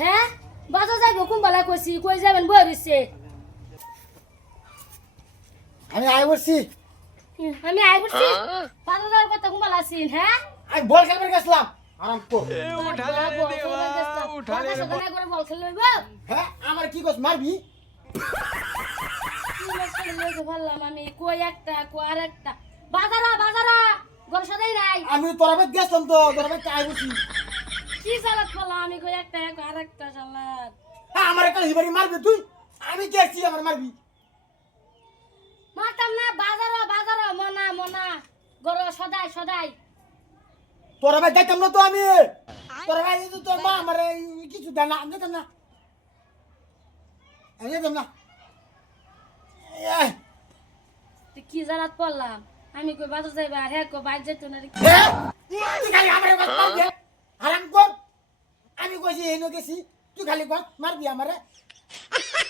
হ্যাঁ বাজার যাইব কুম্বালা কইছি কই যাবেন বই রইছে আমি আই বলছি আমি আই করছি বাজার যাওয়ার কথা কুম্বালা আছিস হ্যাঁ আমি বল খেলবার গেছিলাম আরাম কর বল খেলে লইব হ্যাঁ আমার কি কস মারবি বললাম আমি কই একটা কই আর একটা বাজারা ঘর সদাই নাই আমি তোর বাড়ি গেছিলাম তো তোর বাড়ি আই বলছি কি সালাদ বললাম আমি কই একটা আর একটা সালাদ আমার একটা হিবারি মারবি তুই আমি গেছি আমার মারবি মারতাম না বাজারা মনা ঘর সদাই তোর ভাই যাইতাম না তো আমি তোর ভাই তোর মা আমার কিছু দেয় না আমি যেতাম না আমি যেতাম না তুই কি জালাত পড়লাম আমি কই বাজার যাইবা আর হ্যাঁ কো বাইর যাইতো না তুই খালি আমার কথা মারবি হারাম কর আমি কইছি এই গেছি তুই খালি কর মারবি আমারে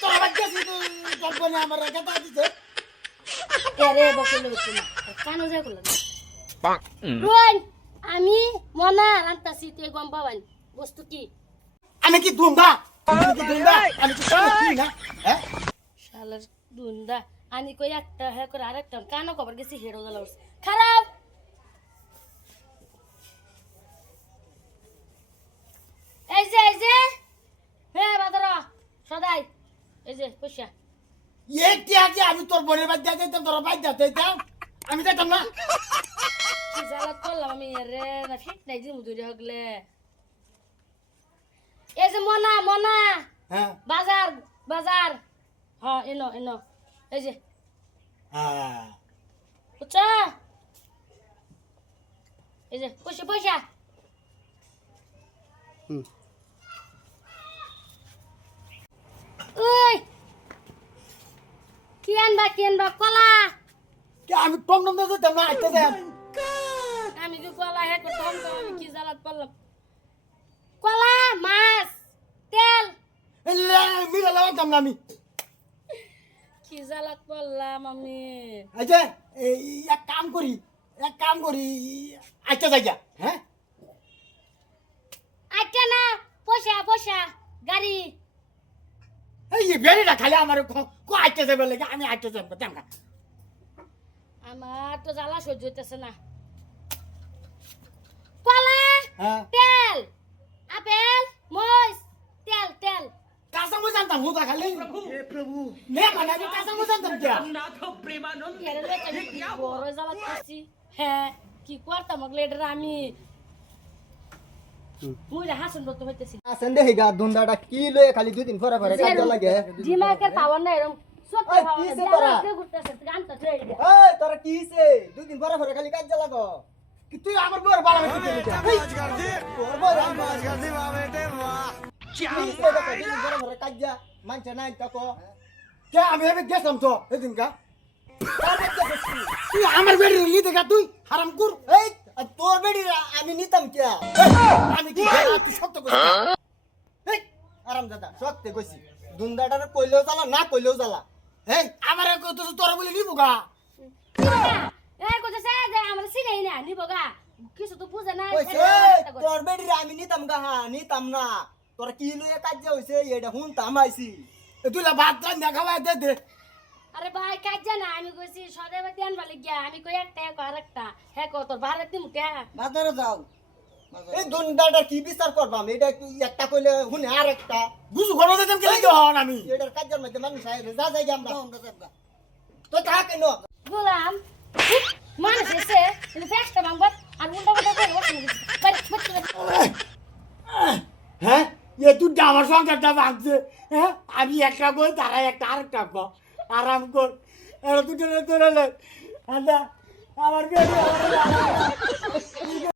তোর ভাই গেছি তুই তোর বনে আমার কথা দিতে আরে বকলে হচ্ছে না কানো যাই করলাম রোন আমি মনা রান্তাছি তুই গম পাবান বস্তু কি আমি কি দুন্দা আমি কি তুই না হ্যাঁ শালার দুন্দা আমি কই একটা হ্যাঁ করে আরেকটা কানো কবার গেছি হেডো গেল খারাপ এই যে হ্যাঁ বাজারা সদাই এই যে পয়সা একটি আছে আমি তোর বোনের বাদ দিয়ে যেতাম তোর বাদ দিয়ে যেতাম আমি যেতাম না কি জালাত করলাম আমি রে না ঠিক নাই যে মুদুরি হগলে এই যে মনা হ্যাঁ বাজার হ্যাঁ এনো এই যে হ্যাঁ বুঝছা এই যে পয়সা ওই কি আনবা কলা কে আমি টম টম দিয়ে যেতাম না আইতে যাম আমি কি কলা হে করতাম তো আমি কি জালাত পারলাম কলা মাছ তেল মিলে লাগাতাম না আমি কি জালাত পারলাম আমি এই যে এক কাম করি আইতে যাই হ্যাঁ আচ্ছা না পয়সা গাড়ি এই বেরিটা খালি আমার কো আইতে যাবে লাগে আমি আইতে যাবো দেখা আমার তো জ্বালা সহ্য হইতেছে না কলা হ্যাঁ তেল আপেল মরিচ তেল কাঁচা মুখ জানতাম হুদা খালি প্রভু নে মানে আমি কাঁচা মুখ জানতাম কে এরে লইতে আমি কি বড় জ্বালা করছি হ্যাঁ কি করতাম লেডার আমি মুইরা হাসন বলতে হইতেছি আসেন দেখি গা দুন্দাটা কি লয়ে খালি দুই দিন পরে পরে কাজে লাগে জিমাকে পাওয়ার না এরকম সত্যি ওই, পাওয়ার কিসে না তোরা? কে ঘুরতেছে গানটা ছেড়ে দে এই তোরা কি হইছে দুই দিন পরে পরে খালি কাজে লাগো কি তুই আমার বউর বালা হইতে দিলি তোর বড় আমার কাছে বাবেতে বাহ কি হইছে দেখো দুই দিন পরে পরে কাজে মানছে নাই তাকো কে আমি এবে গেছাম তো এদিন কা তুই আমার বেড়ি লি দেখা তুই হারাম কর এই আর তোর বেড়ি আমি নিতাম কে আমি কি তুই সত্য কইছিস এই আরাম দাদা সত্যি কইছি দুন্দাটারে কইলেও জ্বালা না কইলেও জ্বালা এই আমার কত তোর বলে নিবো গা এই কইতেছে যে আমার সিনেই না নিবগা কিছু তো বুঝে না কইছে তোর বেড়ি আমি নিতাম গা হ্যাঁ নিতাম না তোর কি লয়ে কাজে হইছে এটা হুনতাম আইছি তুই ভাত রান্না খাওয়াই দে আরে ভাই কাজ জানা আমি কইছি সদাইবা দেন বলে গিয়া আমি কই একটা আর একটা হ্যাঁ কো তোর ভাড়া দিমু কে বাজারে যাও এই দুন্দাটা কি বিচার করবাম এটা কি একটা কইলে হুনে আর একটা বুঝু ঘর দিতাম কে লাগি হন আমি এটার কাজের মধ্যে মানুষ আইরে যা যাই আমরা তো তা কেন গোলাম মানুষ এসে তুমি ফেক্সটা ভাঙবার আর উল্টা উল্টা করে বসে হ্যাঁ এ তুই আমার সংসারটা ভাঙছে হ্যাঁ আমি একটা কই তারা একটা আরেকটা কো আরাম কর এরা দুটো তোরে আমার